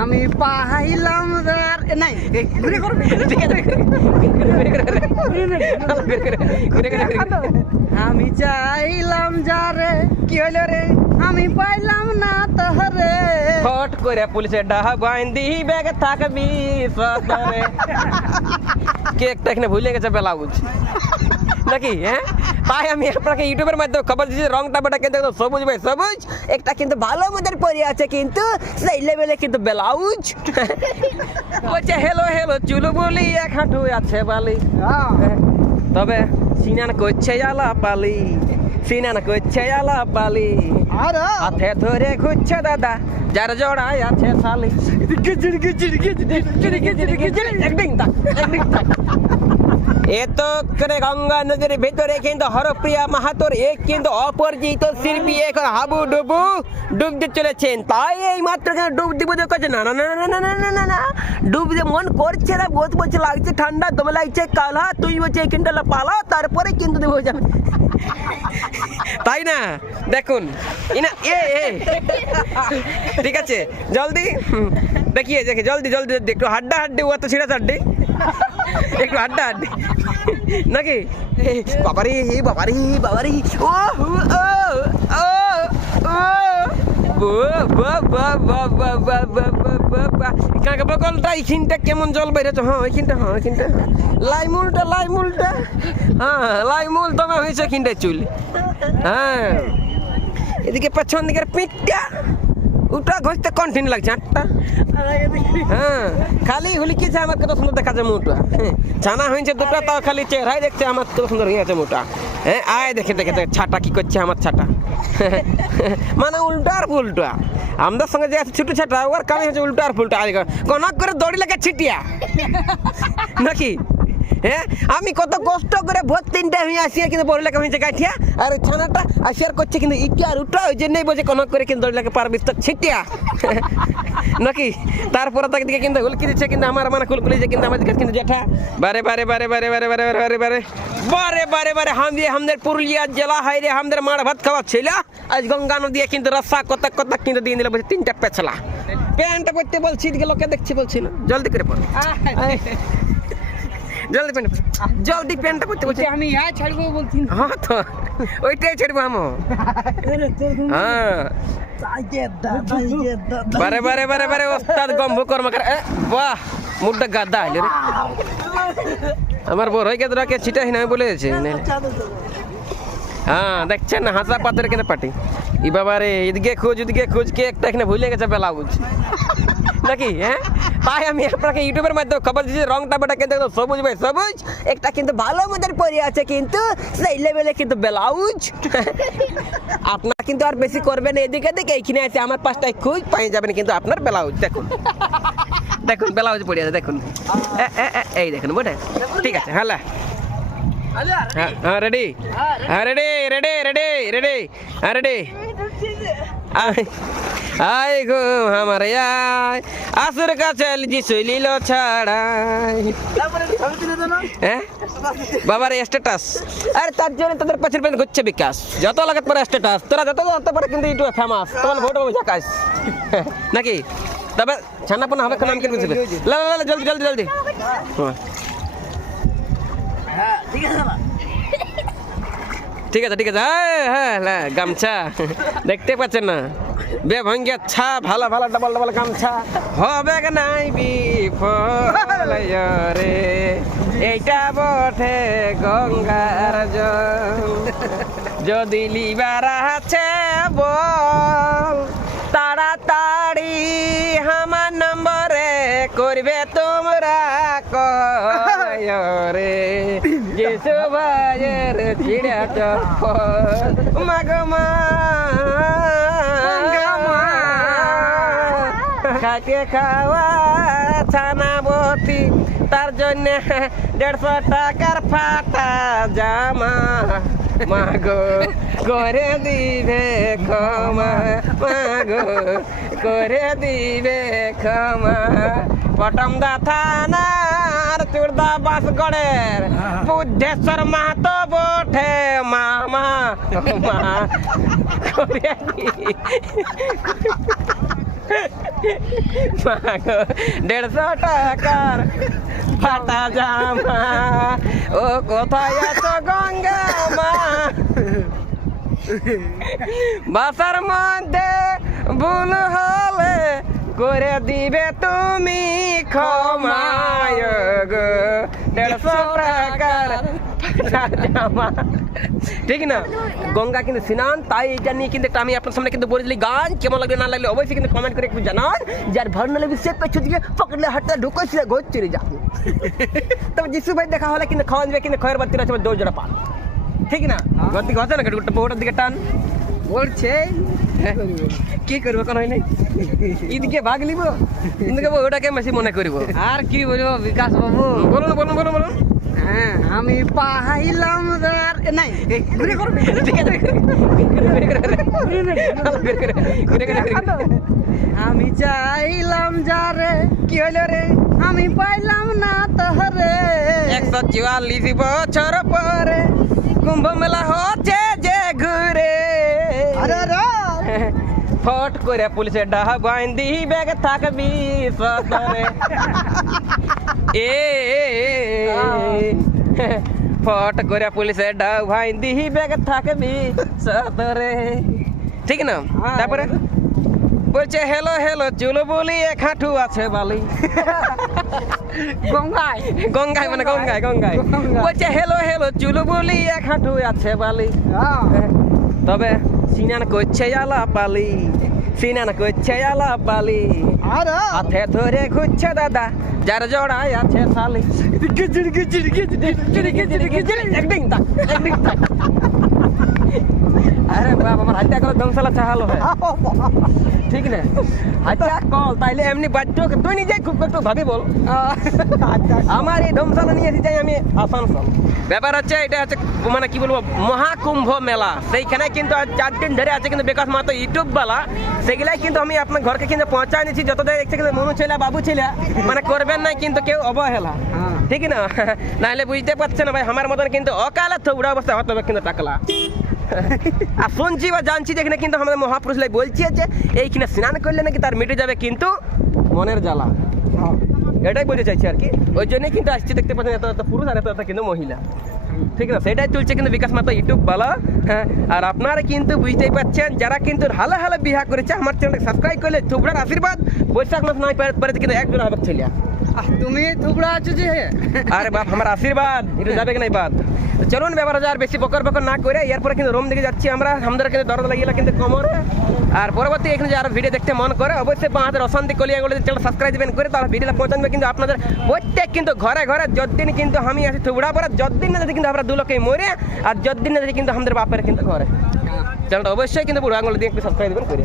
আমি পাইলাম আর নাই ঘুরে করো ঠিক আছে আমি চাইলাম যারে কি হইল রে আমি পাইলাম না তহরে ফট করে পুলিশে ডাহা বাইন্দি ব্যাগ থাকবি সদরে কেক দেখনে ভুলে গেছে ব্লাউজ নাকি হ্যাঁ? তাই আমি আপনাকে ইউটিউবের মাধ্যমে খবর দিচ্ছি রংটা বেটা কিন্তু একদম সবুজ ভাই সবুজ। একটা কিন্তু ভালো মজার পরে আছে কিন্তু সেই লেভেলে কিন্তু ব্লাউজ। বলছে হেলো হেলো চুলু বলি এক হাঁটু আছে বালি। তবে সিনান করছে আলা পালি সিনান করছে আলা পালি আর। হাতে ধরে ঘুরছে দাদা। যার জোড়া আছে শালি একদিন তা, একদিন তা। এত করে গঙ্গা নদীর ভিতরে কিন্তু হরপ্রিয়া মাহাতোর এক কিন্তু অপরিচিত শিল্পী এখন হাবু ডুবু ডুব ডুবতে চলেছেন। তাই এই মাত্র ডুব দিব কাছে না না না না না না না না। না ডুব দিয়ে মন করছে না বহুত বলছে লাগছে ঠান্ডা তোমার লাগছে কালা তুই বলছে এখানটা পালা তারপরে কিন্তু দেবো যাবে তাই না? দেখুন ইনা এ এ। ঠিক আছে জলদি। দেখিয়ে দেখে জলদি জলদি একটু হাড্ডা হাড্ডি ও তো ছিঁড়া চাড্ডি। একটু হাড্ডা হাড্ডি। নাকি? বাবারি বাবারি বাবারি। ও ও ও কাকা বগলটা এইখানটা কেমন জল বেরোচ্ছে হ্যাঁ ওইখানটা হ্যাঁ ওইখানটা লাইমুলটা লাইমুলটা হ্যাঁ লাইমুল তবে হয়েছে এখানটায় চুল হ্যাঁ এদিকে পেছন দিকের পিঠটা ওটা ঘষতে কন্টিনিউ লাগছে আটটা। হ্যাঁ খালি হলি কি আমার কত সুন্দর দেখা যায় মুটা হ্যাঁ ছানা হয়েছে দুটো, তাও খালি চেহারাই দেখছে আমার কত সুন্দর হয়ে আছে মুটা হ্যাঁ আয় দেখে দেখে দেখে, ছাটা কি করছে আমার ছাটা। মানে উল্টা আর ফুলটা। আমাদের সঙ্গে যে আছে ছোটো ছাটা, ওর কামে হচ্ছে উল্টা আর ফুলটা। আজ কনক করে দড়ি লাগে ছিটিয়া। নাকি? হ্যাঁ আমি কত কষ্ট করে ভোর তিনটা হয়ে আসি কিন্তু বড় লেখা হয়েছে গাঠিয়া আর ছানাটা আসিয়ার করছে কিন্তু ইটা আর উটা ওই জন্যই বলছে কনক করে কিন্তু দড়ি লেখা পারবিস তো ছিটিয়া নাকি তারপরে তাকে দিকে কিন্তু হুলকি দিচ্ছে কিন্তু আমার মানে কুলকুলি যে কিন্তু আমাদের কিন্তু জেঠা বারে বারে বারে বারে বারে বারে বারে বারে বারে বারে বারে বারে হাম দিয়ে আমাদের পুরুলিয়া জেলা হাই রে আমাদের মার ভাত খাওয়া ছিল আজ গঙ্গা নদী কিন্তু রাস্তা কত কত কিন্তু দিয়ে দিল বলছে তিনটা পেছলা প্যান্টটা পরতে বলছি লোকে দেখছি বলছি না জলদি করে পড়। জলদি প্যান্ট জলদি প্যান্টটা পরতে বলছি। আমি ইয়া ছাড়বো বলছি। হ্যাঁ তো ওইটাই ছাড়বো আমো। হ্যাঁ। বারে বারে বারে বারে ওস্তাদ গম্ভ কর্মকার বাহ মুডটা গাদা আইলো রে। আমার বড় হয়ে গেছে রাকে ছিটা হিনা বলেছে হ্যাঁ দেখছেন না হাসা পাতের কেন পাটি। ই বাবা রে এদিকে খোঁজ ওদিকে খোঁজ কে একটা এখানে ভুলে গেছে ব্লাউজ নাকি হ্যাঁ? তাই আমি আপনাকে ইউটিউবের মাধ্যমে খবর দিচ্ছি রংটা বেটা কিন্তু সবুজ ভাই, সবুজ। একটা কিন্তু ভালো মজার পরে আছে কিন্তু, সেই লেভেলে কিন্তু ব্লাউজ। আপনার কিন্তু আর বেশি করবেন এদিকে দিকে এইখানে আছে আমার পাশটায় খুঁজ, পাই যাবেন কিন্তু আপনার ব্লাউজ, দেখুন। দেখুন, ব্লাউজ পড়ে আছে, দেখুন। এই দেখুন বুঝে ঠিক আছে হ্যাঁ হ্যাঁ হ্যাঁ রেডি? হ্যাঁ রেডি রেডি রেডি রেডি। হ্যাঁ রেডি? আয় গো আমার, আয়। আসুর কাছে লিজি সইলিল ছাড়াই। বাবার স্ট্যাটাস আরে তার জন্য তাদের পাশের পেছনে ঘুরছে বিকাশ। যত লাগাত পরে স্ট্যাটাস তোরা যত যত পরে কিন্তু ইউটিউবে ফেমাস তোমার ভোট হবে ঝাকাস নাকি? তবে ছানাপনা হবে নাম কেন বুঝবে লা লা জলদি জলদি জলদি। হ্যাঁ। ঠিক আছে ঠিক আছে। হ্যাঁ হ্যাঁ হ্যাঁ গামছা। দেখতে পাচ্ছেন না। বে ভঙ্গি আচ্ছা ভালো ভালো ডাবল ডাবল গামছা। হবে নাই বিফল রে এইটা বটে গঙ্গার জল। যদি লিবার আছে বল, তাড়াতাড়ি আমার নম্বরে করবে তোমরা কয়রে? যিশু ভাইয়ের চিড়া চপ্পল মাগমা খাকে খাওয়া ছানাবতী, তার জন্য দেড়শো টাকার ফাটা জামা। মাগো, করে দিবে ক্ষমা, মাগো, করে দিবে ক্ষমা। পটমদা থানার চুড়দা বাসগড়ের বুদ্ধেশ্বর মাহাতো বটে, মামা মা করে মাগো, দেড়শো টাকার ফাটা জামা। ও কোথায় আছো গঙ্গা মা? বাসার মধ্যে ভুল হলে করে দিবে তুমি ক্ষমায় গো দেড়শো টাকার ফাটা জামা। ঠিক না গঙ্গা কিন্তু স্নান তাই এটা নিয়ে কিন্তু আমি আপনার সামনে কিন্তু বলে দিলি গান কেমন লাগবে না লাগলে অবশ্যই কিন্তু কমেন্ট করে একটু জানান। যার ভালো লাগবে সে পেছু দিয়ে পকড়লে হাতটা ঢুকাইছিল ঘর চলে যাব তবে যিশু ভাই দেখা হলে কিন্তু খাওয়া যাবে কিন্তু খয়ের বাতিরা আছে দৌড় জোড়া পান ঠিক না? ঘর দিকে হচ্ছে না গোটা বউটার দিকে টান। বলছে কি করব কোন হয় নাই ঈদকে ভাগ নিব। কিন্তু ওটাকে বেশি মনে করিব। আর কি বলব বিকাশ বাবু? বলুন বলুন বলুন বলুন। হ্যাঁ হ্যাঁ, আমি পাহাইলাম নাই ঘুরে করবে আমি চাইলাম যারে কি হইল রে? আমি পাইলাম না তহরে। একশো চুয়াল্লিশ বছর পরে কুম্ভ মেলা হচ্ছে যে ঘুরে। আরে ফট করে পুলিশের ডাহ বাইন্দি ব্যাগ থাকবি সরে এ ফট করে পুলিশে ডাহ বাইন্দি ব্যাগ থাকবি সতরে। ঠিক না? হ্যাঁ। তারপরে? বলছে হেলো হেলো চুল বলি এক হাঁটু আছে বালি। গঙ্গায়। গঙ্গায় মানে গঙ্গায়। গঙ্গায় গঙ্গায়। বলছে হেলো হেলো চুল বলি এক হাঁটু আছে বালি। হ্যাঁ। তবে সিনান করছে আলা পালি সিনান করছে আলা পালি আরে। হাতে ধরে ঘুরছে দাদা যার জড়ায় আছে শালি। একদিন তা একদিন তা আরে বাপ আমার হাতে করে দমসালা চাহালো হয়। ঠিক না? হাতে কল তাইলে এমনি বাধ্য তুই নিজে খুব একটু ভাবি বল। আমার এই ধমসালা নিয়ে এসে যাই আমি আসানসোল। ব্যাপার হচ্ছে এটা হচ্ছে মানে কি বলব মহাকুম্ভ মেলা। সেইখানে কিন্তু চার দিন ধরে আছে কিন্তু বিকাশ মাতো ইউটিউব বালা। সেগুলাই কিন্তু আমি আপনার ঘরকে কিন্তু পৌঁছায় নিচ্ছি যতদের দেখছে কিন্তু মনু ছেলে বাবু ছেলে। মানে করবেন না কিন্তু কেউ অবহেলা। হ্যাঁ। ঠিক না? নাহলে বুঝতে পারছে না ভাই আমার মতন কিন্তু অকালে থুবড়া অবস্থা হতে হবে কিন্তু টাকলা আর শুনছি বা জানছি যেখানে কিন্তু আমাদের মহাপুরুষ লাই বলছে যে এইখানে স্নান করলে নাকি তার মিটে যাবে কিন্তু মনের জ্বালা। এটাই বলতে চাইছি আর কি। ওই জন্যই কিন্তু আসছি দেখতে পাচ্ছেন এত এত পুরুষ আর এত এত কিন্তু মহিলা। ঠিক না? সেটাই চলছে কিন্তু বিকাশ মাতা ইউটিউব বালা হ্যাঁ? আর আপনারা কিন্তু বুঝতেই পারছেন যারা কিন্তু হালে হালে বিহা করেছে আমার চ্যানেলকে সাবস্ক্রাইব করলে থুবড়ার আশীর্বাদ বৈশাখ মাস নয় পারে কিন্তু একজন হবে ছেলে। তুমি থুবড়া আছো যে? আরে বাপ আমার আশীর্বাদ। এটা যাবে কি নাই বাদ? চলুন ব্যাপার আর বেশি বকর বকর না করে এরপরে কিন্তু রুম দিকে যাচ্ছি আমরা। আমাদের কিন্তু দরদ লাগিয়ে কিন্তু কোমরে। আর পরবর্তী এখানে যে আরও ভিডিও দেখতে মন করে অবশ্যই আমাদের অশান্তি কলিয়াগুলো চ্যানেল সাবস্ক্রাইব দেবেন করে তাহলে ভিডিওটা পৌঁছানবে। কিন্তু আপনাদের প্রত্যেক কিন্তু ঘরে ঘরে যতদিন কিন্তু আমি আছি থুবড়া পরে যতদিন না যদি কিন্তু আমরা দুলোকে মরে আর যতদিন না যদি কিন্তু আমাদের বাপের কিন্তু ঘরে। চ্যানেলটা অবশ্যই কিন্তু বুড়ো আঙুল দিয়ে একটু সাবস্ক্রাইব দেবেন করে।